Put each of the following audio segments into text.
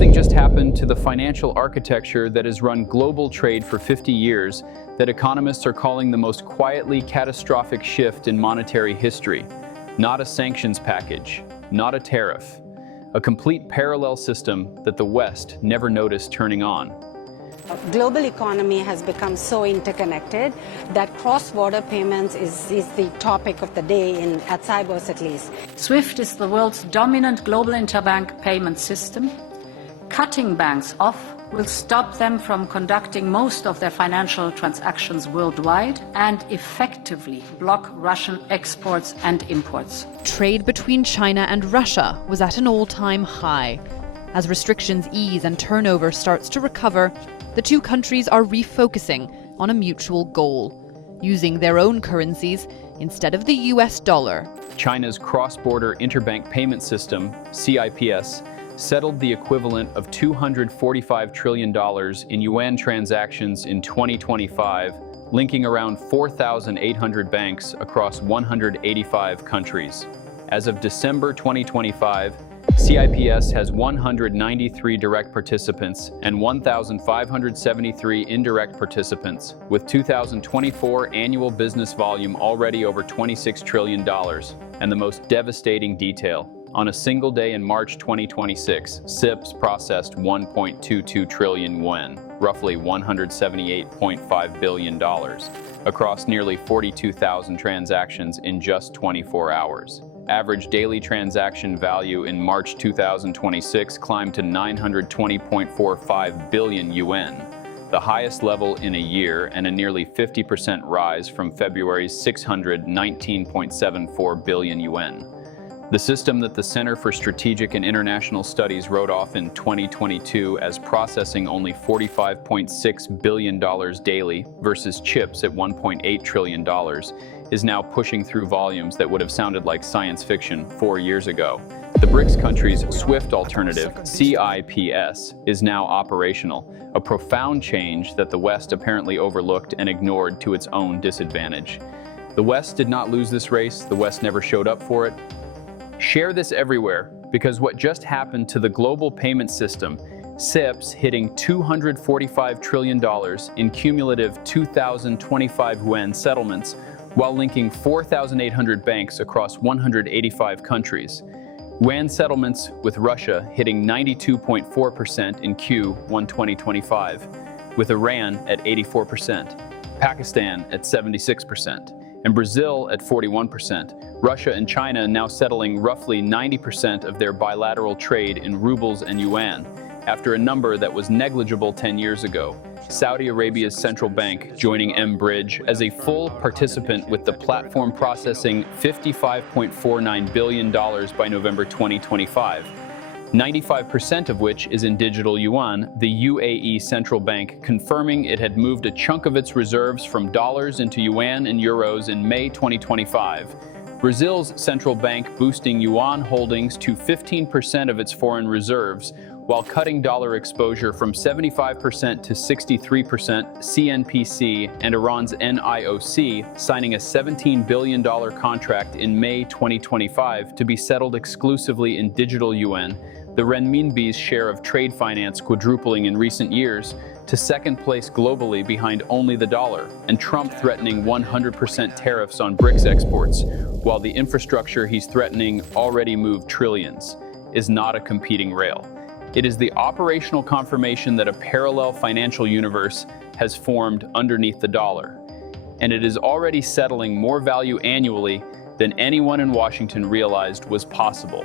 Something just happened to the financial architecture that has run global trade for 50 years that economists are calling the most quietly catastrophic shift in monetary history. Not a sanctions package, not a tariff. A complete parallel system that the West never noticed turning on. Global economy has become so interconnected that cross-border payments is the topic of the day at CIPS at least. SWIFT is the world's dominant global interbank payment system. Cutting banks off will stop them from conducting most of their financial transactions worldwide and effectively block Russian exports and imports. Trade between China and Russia was at an all-time high. As restrictions ease and turnover starts to recover, the two countries are refocusing on a mutual goal, using their own currencies instead of the US dollar. China's cross-border interbank payment system, CIPS, settled the equivalent of $245 trillion in yuan transactions in 2025, linking around 4,800 banks across 185 countries. As of December 2025, CIPS has 193 direct participants and 1,573 indirect participants, with 2024 annual business volume already over $26 trillion. And the most devastating detail, on a single day in March 2026, CIPS processed 1.22 trillion yuan, roughly $178.5 billion, across nearly 42,000 transactions in just 24 hours. Average daily transaction value in March 2026 climbed to 920.45 billion yuan, the highest level in a year and a nearly 50% rise from February's 619.74 billion yuan. The system that the Center for Strategic and International Studies wrote off in 2022 as processing only $45.6 billion daily versus chips at $1.8 trillion is now pushing through volumes that would have sounded like science fiction 4 years ago. The BRICS countries' SWIFT alternative, CIPS, is now operational, a profound change that the West apparently overlooked and ignored to its own disadvantage. The West did not lose this race, the West never showed up for it. Share this everywhere, because what just happened to the global payment system, CIPS hitting $245 trillion in cumulative 2025 yuan settlements, while linking 4,800 banks across 185 countries. Yuan settlements with Russia hitting 92.4% in Q1 2025, with Iran at 84%, Pakistan at 76%, and Brazil at 41%. Russia and China now settling roughly 90% of their bilateral trade in rubles and yuan, after a number that was negligible 10 years ago. Saudi Arabia's central bank joining M-Bridge as a full participant with the platform processing $55.49 billion by November 2025. 95% of which is in digital yuan, the UAE central bank confirming it had moved a chunk of its reserves from dollars into yuan and euros in May 2025. Brazil's central bank boosting yuan holdings to 15% of its foreign reserves, while cutting dollar exposure from 75% to 63%. CNPC and Iran's NIOC signing a $17 billion contract in May 2025 to be settled exclusively in digital yuan, the renminbi's share of trade finance quadrupling in recent years to second place globally behind only the dollar, and Trump threatening 100% tariffs on BRICS exports, while the infrastructure he's threatening already moved trillions, is not a competing rail. It is the operational confirmation that a parallel financial universe has formed underneath the dollar, and it is already settling more value annually than anyone in Washington realized was possible.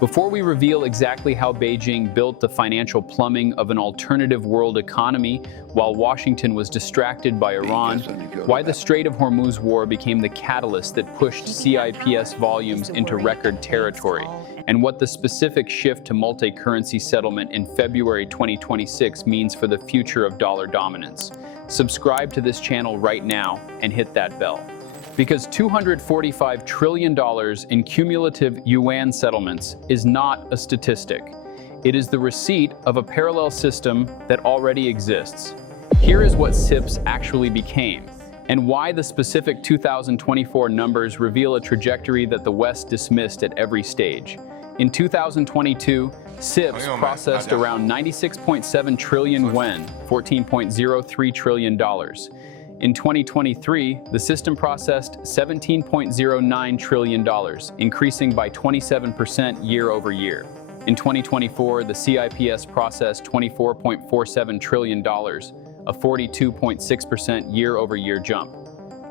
Before we reveal exactly how Beijing built the financial plumbing of an alternative world economy while Washington was distracted by Iran, why the Strait of Hormuz war became the catalyst that pushed CIPS volumes into record territory, and what the specific shift to multi-currency settlement in February 2026 means for the future of dollar dominance. Subscribe to this channel right now and hit that bell. Because $245 trillion in cumulative yuan settlements is not a statistic. It is the receipt of a parallel system that already exists. Here is what CIPS actually became, and why the specific 2024 numbers reveal a trajectory that the West dismissed at every stage. In 2022, CIPS processed around 96.7 trillion yuan, $14.03 trillion. In 2023, the system processed $17.09 trillion, increasing by 27% year over year. In 2024, the CIPS processed $24.47 trillion, a 42.6% year-over-year jump.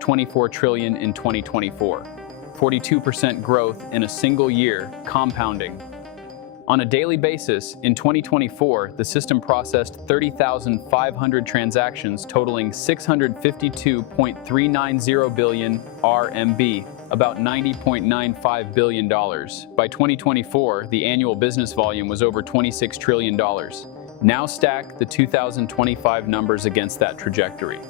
24 trillion in 2024. 42% growth in a single year, compounding. On a daily basis, in 2024, the system processed 30,500 transactions totaling 652.390 billion RMB, about $90.95 billion. By 2024, the annual business volume was over $26 trillion. Now stack the 2025 numbers against that trajectory.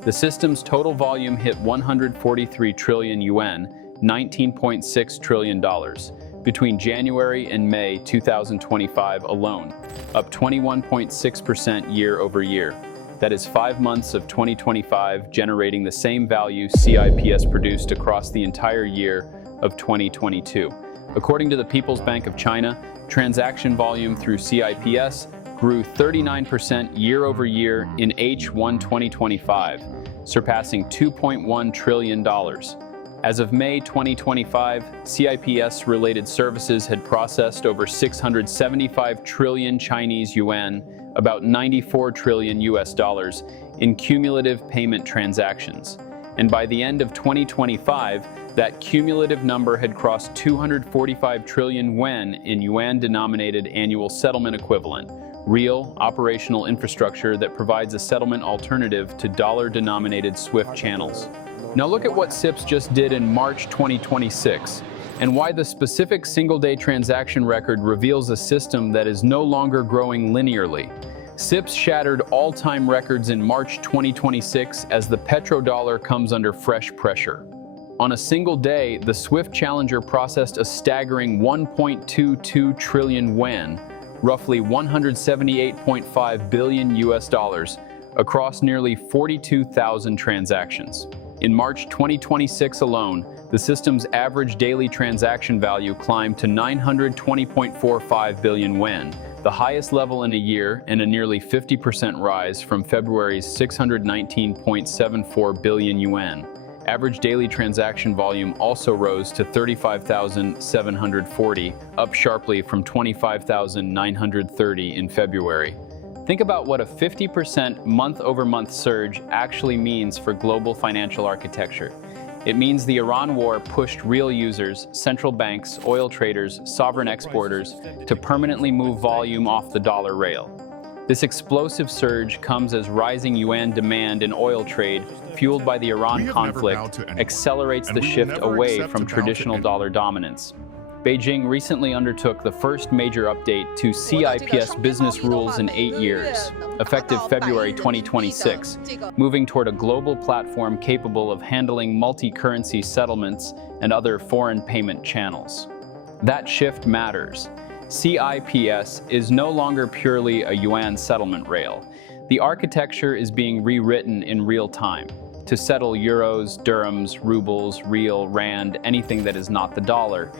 The system's total volume hit 143 trillion yuan, $19.6 trillion, between January and May 2025 alone, up 21.6% year over year. That is 5 months of 2025 generating the same value CIPS produced across the entire year of 2022. According to the People's Bank of China, transaction volume through CIPS grew 39% year over year in H1 2025, surpassing $2.1 trillion. As of May 2025, CIPS-related services had processed over 675 trillion Chinese yuan, about 94 trillion US dollars, in cumulative payment transactions. And by the end of 2025, that cumulative number had crossed 245 trillion yuan in yuan-denominated annual settlement equivalent, real, operational infrastructure that provides a settlement alternative to dollar-denominated SWIFT channels. Now look at what CIPS just did in March 2026, and why the specific single-day transaction record reveals a system that is no longer growing linearly. CIPS shattered all-time records in March 2026 as the petrodollar comes under fresh pressure. On a single day, the SWIFT challenger processed a staggering 1.22 trillion yuan, roughly 178.5 billion US dollars, across nearly 42,000 transactions. In March 2026 alone, the system's average daily transaction value climbed to 920.45 billion yuan, the highest level in a year and a nearly 50% rise from February's 619.74 billion yuan. Average daily transaction volume also rose to 35,740, up sharply from 25,930 in February. Think about what a 50% month-over-month surge actually means for global financial architecture. It means the Iran war pushed real users, central banks, oil traders, sovereign exporters to permanently move volume off the dollar rail. This explosive surge comes as rising yuan demand in oil trade, fueled by the Iran conflict, accelerates the shift away from traditional dollar dominance. Beijing recently undertook the first major update to CIPS business rules in 8 years, effective February 2026, moving toward a global platform capable of handling multi-currency settlements and other foreign payment channels. That shift matters. CIPS is no longer purely a yuan settlement rail. The architecture is being rewritten in real time to settle euros, dirhams, rubles, real, rand, anything that is not the dollar,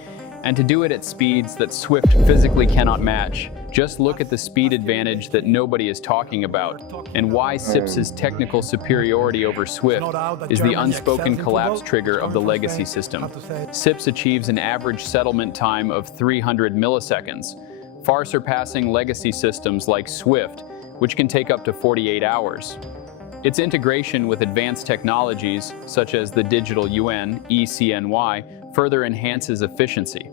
and to do it at speeds that SWIFT physically cannot match. Just look at the speed advantage that nobody is talking about, and why CIPS's technical superiority over SWIFT is the unspoken collapse trigger of the legacy system. CIPS achieves an average settlement time of 300 milliseconds, far surpassing legacy systems like SWIFT, which can take up to 48 hours. Its integration with advanced technologies, such as the digital yuan, ECNY, further enhances efficiency.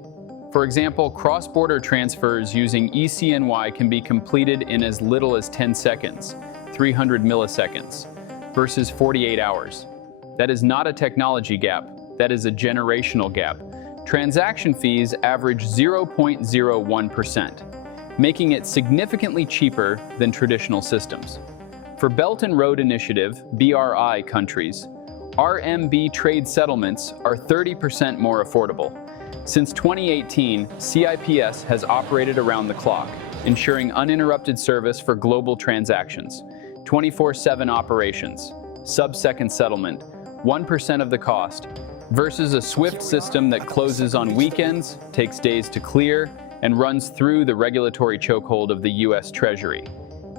For example, cross-border transfers using ECNY can be completed in as little as 10 seconds, 300 milliseconds, versus 48 hours. That is not a technology gap, that is a generational gap. Transaction fees average 0.01%, making it significantly cheaper than traditional systems. For Belt and Road Initiative, BRI countries, RMB trade settlements are 30% more affordable. Since 2018, CIPS has operated around the clock, ensuring uninterrupted service for global transactions, 24/7 operations, sub-second settlement, 1% of the cost, versus a SWIFT system that closes on weekends, takes days to clear, and runs through the regulatory chokehold of the US Treasury.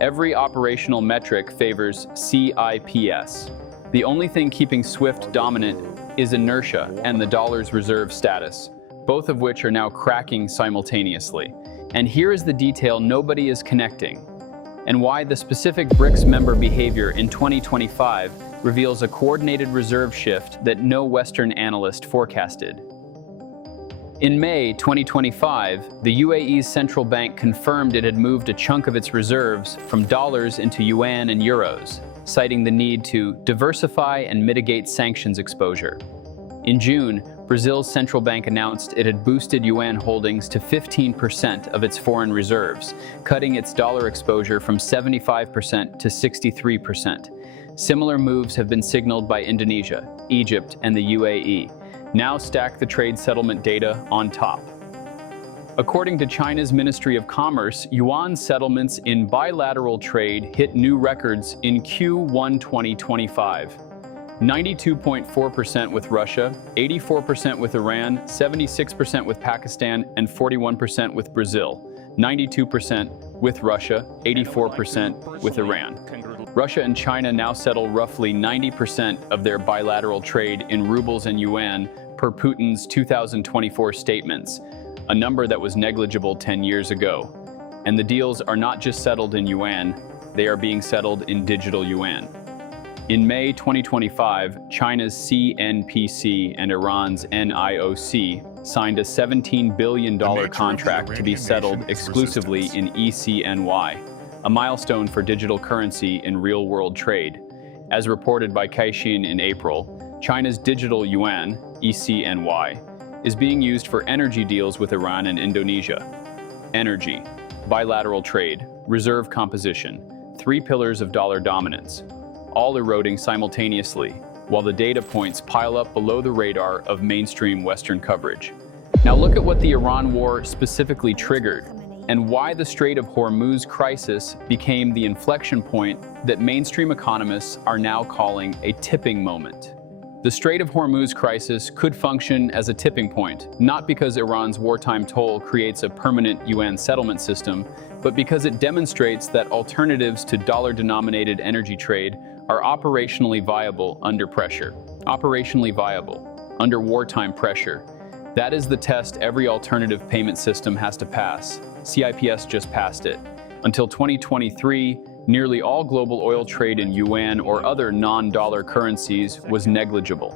Every operational metric favors CIPS. The only thing keeping SWIFT dominant is inertia and the dollar's reserve status, both of which are now cracking simultaneously. And here is the detail nobody is connecting, and why the specific BRICS member behavior in 2025 reveals a coordinated reserve shift that no Western analyst forecasted. In May 2025, the UAE's central bank confirmed it had moved a chunk of its reserves from dollars into yuan and euros, citing the need to diversify and mitigate sanctions exposure. In June, Brazil's central bank announced it had boosted yuan holdings to 15% of its foreign reserves, cutting its dollar exposure from 75% to 63%. Similar moves have been signaled by Indonesia, Egypt, and the UAE. Now stack the trade settlement data on top. According to China's Ministry of Commerce, yuan settlements in bilateral trade hit new records in Q1 2025. 92.4% with Russia, 84% with Iran, 76% with Pakistan, and 41% with Brazil. 92% with Russia, 84% with Iran. Russia and China now settle roughly 90% of their bilateral trade in rubles and yuan per Putin's 2024 statements, a number that was negligible 10 years ago. And the deals are not just settled in yuan, they are being settled in digital yuan. In May 2025, China's CNPC and Iran's NIOC signed a $17 billion contract to be settled exclusively in ECNY, a milestone for digital currency in real-world trade. As reported by Caixin in April, China's digital yuan, ECNY, is being used for energy deals with Iran and Indonesia. Energy, bilateral trade, reserve composition, three pillars of dollar dominance, all eroding simultaneously, while the data points pile up below the radar of mainstream Western coverage. Now look at what the Iran war specifically triggered, and why the Strait of Hormuz crisis became the inflection point that mainstream economists are now calling a tipping moment. The Strait of Hormuz crisis could function as a tipping point, not because Iran's wartime toll creates a permanent yuan settlement system, but because it demonstrates that alternatives to dollar-denominated energy trade are operationally viable under pressure. Operationally viable under wartime pressure. That is the test every alternative payment system has to pass. CIPS just passed it. Until 2023, nearly all global oil trade in yuan or other non-dollar currencies was negligible.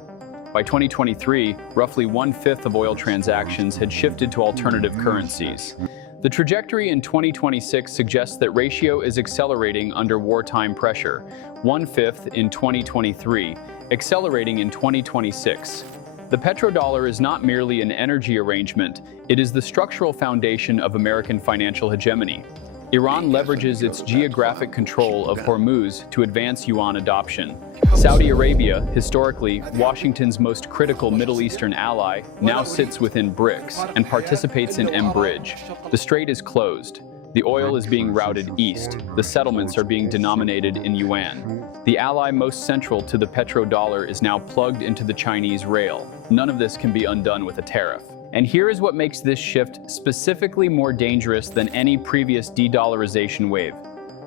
By 2023, roughly 1/5 of oil transactions had shifted to alternative currencies. The trajectory in 2026 suggests that ratio is accelerating under wartime pressure, 1/5 in 2023, accelerating in 2026. The petrodollar is not merely an energy arrangement, it is the structural foundation of American financial hegemony. Iran leverages its geographic control of Hormuz to advance yuan adoption. Saudi Arabia, historically Washington's most critical Middle Eastern ally, now sits within BRICS and participates in M-Bridge. The strait is closed. The oil is being routed east. The settlements are being denominated in yuan. The ally most central to the petrodollar is now plugged into the Chinese rail. None of this can be undone with a tariff. And here is what makes this shift specifically more dangerous than any previous de-dollarization wave.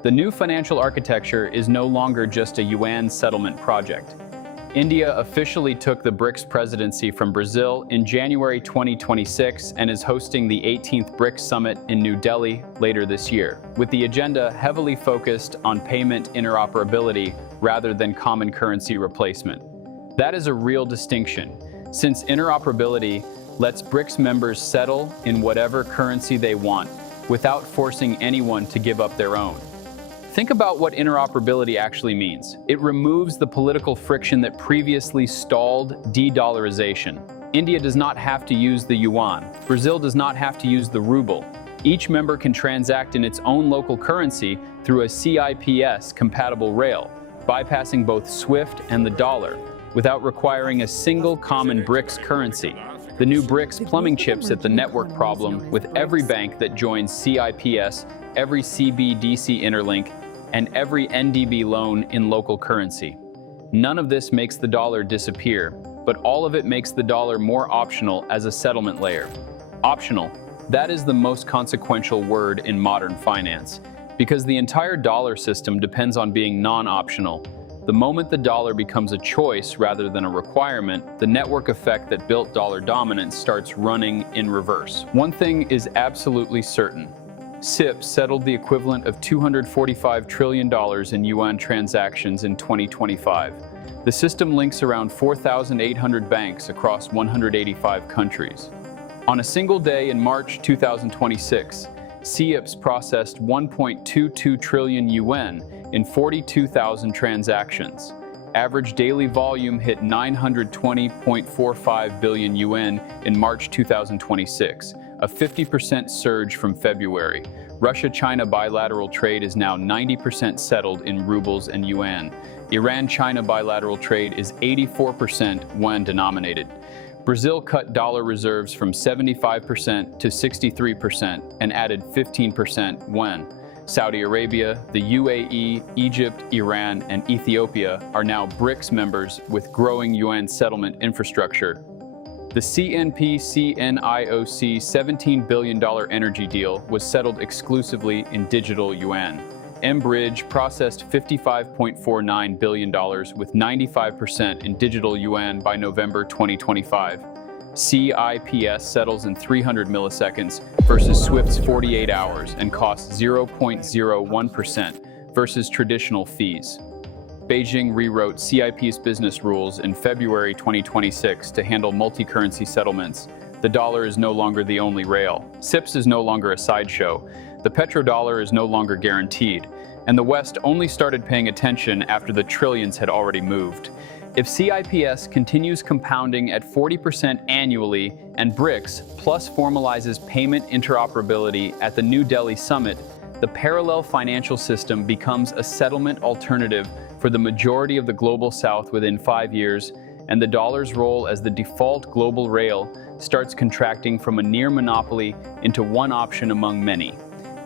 The new financial architecture is no longer just a yuan settlement project. India officially took the BRICS presidency from Brazil in January 2026 and is hosting the 18th BRICS Summit in New Delhi later this year, with the agenda heavily focused on payment interoperability rather than common currency replacement. That is a real distinction, since interoperability lets BRICS members settle in whatever currency they want without forcing anyone to give up their own. Think about what interoperability actually means. It removes the political friction that previously stalled de-dollarization. India does not have to use the yuan. Brazil does not have to use the ruble. Each member can transact in its own local currency through a CIPS-compatible rail, bypassing both SWIFT and the dollar, without requiring a single common BRICS currency. The new BRICS plumbing chips at the network problem with every bank that joins CIPS, every CBDC interlink, and every NDB loan in local currency. None of this makes the dollar disappear, but all of it makes the dollar more optional as a settlement layer. Optional, That is the most consequential word in modern finance, because the entire dollar system depends on being non-optional. The moment the dollar becomes a choice rather than a requirement, the network effect that built dollar dominance starts running in reverse. One thing is absolutely certain. CIPS settled the equivalent of $245 trillion in yuan transactions in 2025. The system links around 4,800 banks across 185 countries. On a single day in March 2026, CIPS processed 1.22 trillion yuan in 42,000 transactions. Average daily volume hit 920.45 billion yuan in March 2026, a 50% surge from February. Russia-China bilateral trade is now 90% settled in rubles and yuan. Iran-China bilateral trade is 84% yuan denominated. Brazil cut dollar reserves from 75% to 63% and added 15% yuan. Saudi Arabia, the UAE, Egypt, Iran, and Ethiopia are now BRICS members with growing yuan settlement infrastructure. The CNP-CNIOC $17 billion energy deal was settled exclusively in digital yuan. M-Bridge processed $55.49 billion with 95% in digital yuan by November 2025. CIPS settles in 300 milliseconds versus SWIFT's 48 hours and costs 0.01% versus traditional fees. Beijing rewrote CIPS business rules in February 2026 to handle multi-currency settlements. The dollar is no longer the only rail. CIPS is no longer a sideshow. The petrodollar is no longer guaranteed. And the West only started paying attention after the trillions had already moved. If CIPS continues compounding at 40% annually and BRICS plus formalizes payment interoperability at the New Delhi summit, the parallel financial system becomes a settlement alternative for the majority of the global South within 5 years, and the dollar's role as the default global rail starts contracting from a near monopoly into one option among many.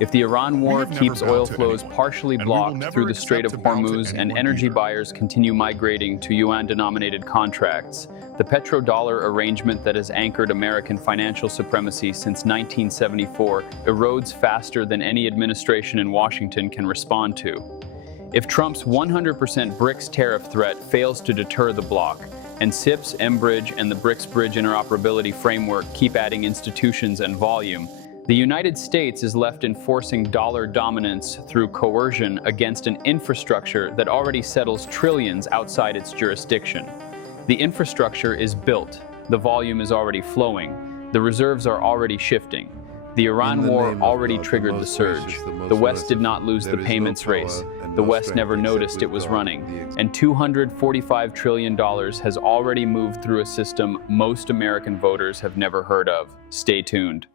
If the Iran war keeps oil flows partially blocked through the Strait of Hormuz and energy buyers continue migrating to yuan-denominated contracts, the petrodollar arrangement that has anchored American financial supremacy since 1974 erodes faster than any administration in Washington can respond to. If Trump's 100% BRICS tariff threat fails to deter the bloc, and CIPS, M-Bridge, and the BRICS Bridge interoperability framework keep adding institutions and volume, the United States is left enforcing dollar dominance through coercion against an infrastructure that already settles trillions outside its jurisdiction. The infrastructure is built, the volume is already flowing, the reserves are already shifting. The Iran war already triggered the surge. The West did not lose the payments race. The West never noticed it was running. And $245 trillion has already moved through a system most American voters have never heard of. Stay tuned.